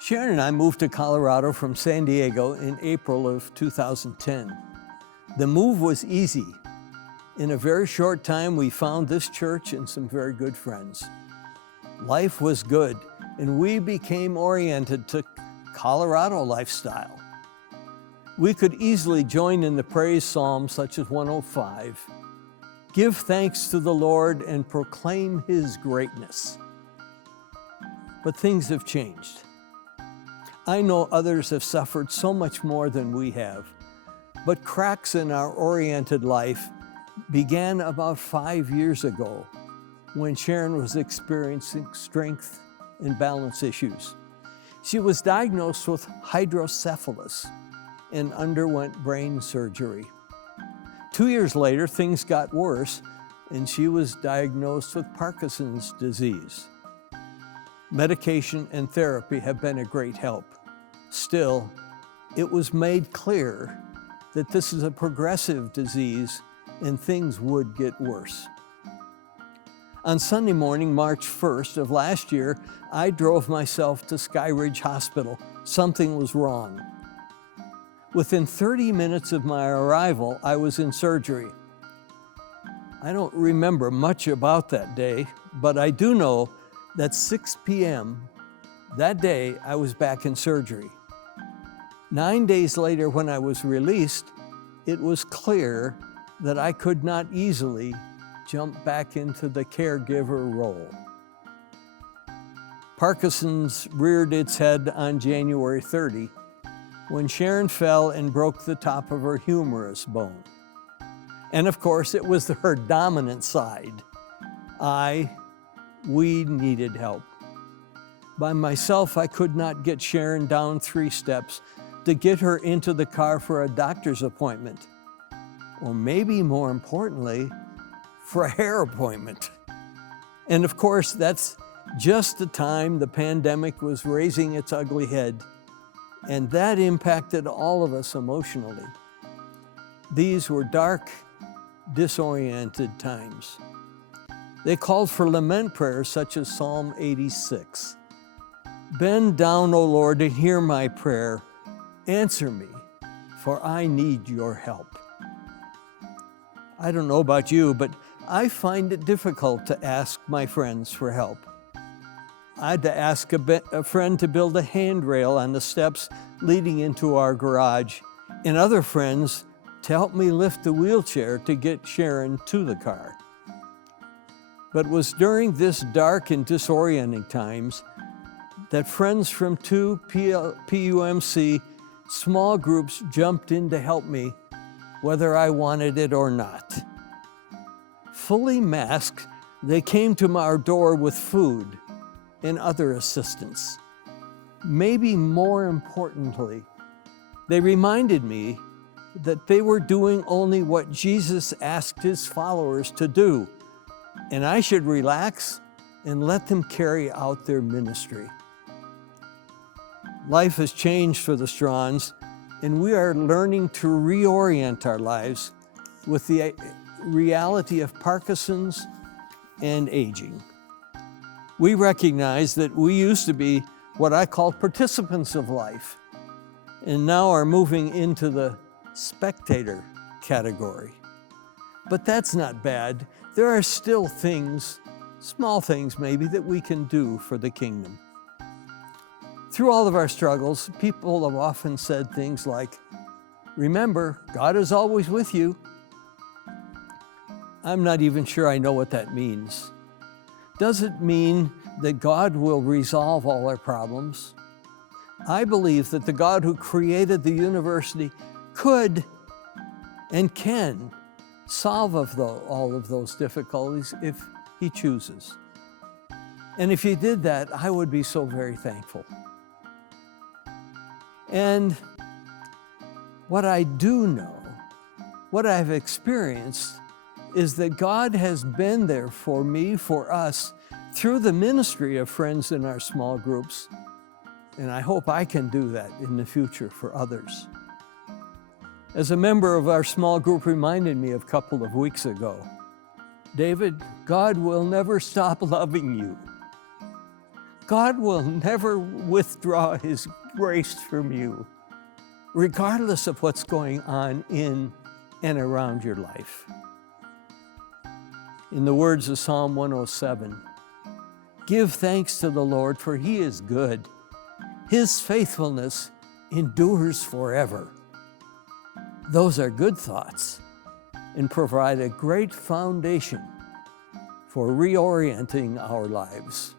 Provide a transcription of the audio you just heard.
Sharon and I moved to Colorado from San Diego in April of 2010. The move was easy. In a very short time, we found this church and some very good friends. Life was good, and we became oriented to Colorado lifestyle. We could easily join in the praise psalms such as 105, give thanks to the Lord and proclaim His greatness. But things have changed. I know others have suffered so much more than we have, but cracks in our oriented life began about 5 years ago when Sharon was experiencing strength and balance issues. She was diagnosed with hydrocephalus and underwent brain surgery. 2 years later, things got worse, and she was diagnosed with Parkinson's disease. Medication and therapy have been a great help. Still, it was made clear that this is a progressive disease and things would get worse. On Sunday morning, March 1st of last year, I drove myself to Skyridge Hospital. Something was wrong. Within 30 minutes of my arrival, I was in surgery. I don't remember much about that day, but I do know that 6 p.m. that day, I was back in surgery. 9 days later, when I was released, it was clear that I could not easily jump back into the caregiver role. Parkinson's reared its head on January 30 when Sharon fell and broke the top of her humerus bone. And of course, it was her dominant side. We needed help. By myself, I could not get Sharon down 3 steps to get her into the car for a doctor's appointment, or maybe more importantly, for a hair appointment. And of course, that's just the time the pandemic was raising its ugly head, and that impacted all of us emotionally. These were dark, disoriented times. They called for lament prayers such as Psalm 86. Bend down, O Lord, and hear my prayer. Answer me, for I need your help. I don't know about you, but I find it difficult to ask my friends for help. I had to ask a friend to build a handrail on the steps leading into our garage, and other friends to help me lift the wheelchair to get Sharon to the car. But it was during this dark and disorienting times that friends from 2 PUMC small groups jumped in to help me, whether I wanted it or not. Fully masked, they came to our door with food and other assistance. Maybe more importantly, they reminded me that they were doing only what Jesus asked His followers to do, and I should relax and let them carry out their ministry. Life has changed for the Strawns, and we are learning to reorient our lives with the reality of Parkinson's and aging. We recognize that we used to be what I call participants of life, and now are moving into the spectator category. But that's not bad. There are still things, small things maybe, that we can do for the kingdom. Through all of our struggles, people have often said things like, remember, God is always with you. I'm not even sure I know what that means. Does it mean that God will resolve all our problems? I believe that the God who created the university could and can solve all of those difficulties if He chooses. And if He did that, I would be so very thankful. And what I do know, what I've experienced, is that God has been there for me, for us, through the ministry of friends in our small groups. And I hope I can do that in the future for others. As a member of our small group reminded me a couple of weeks ago, David, God will never stop loving you. God will never withdraw His grace from you, regardless of what's going on in and around your life. In the words of Psalm 107, give thanks to the Lord, for He is good. His faithfulness endures forever. Those are good thoughts and provide a great foundation for reorienting our lives.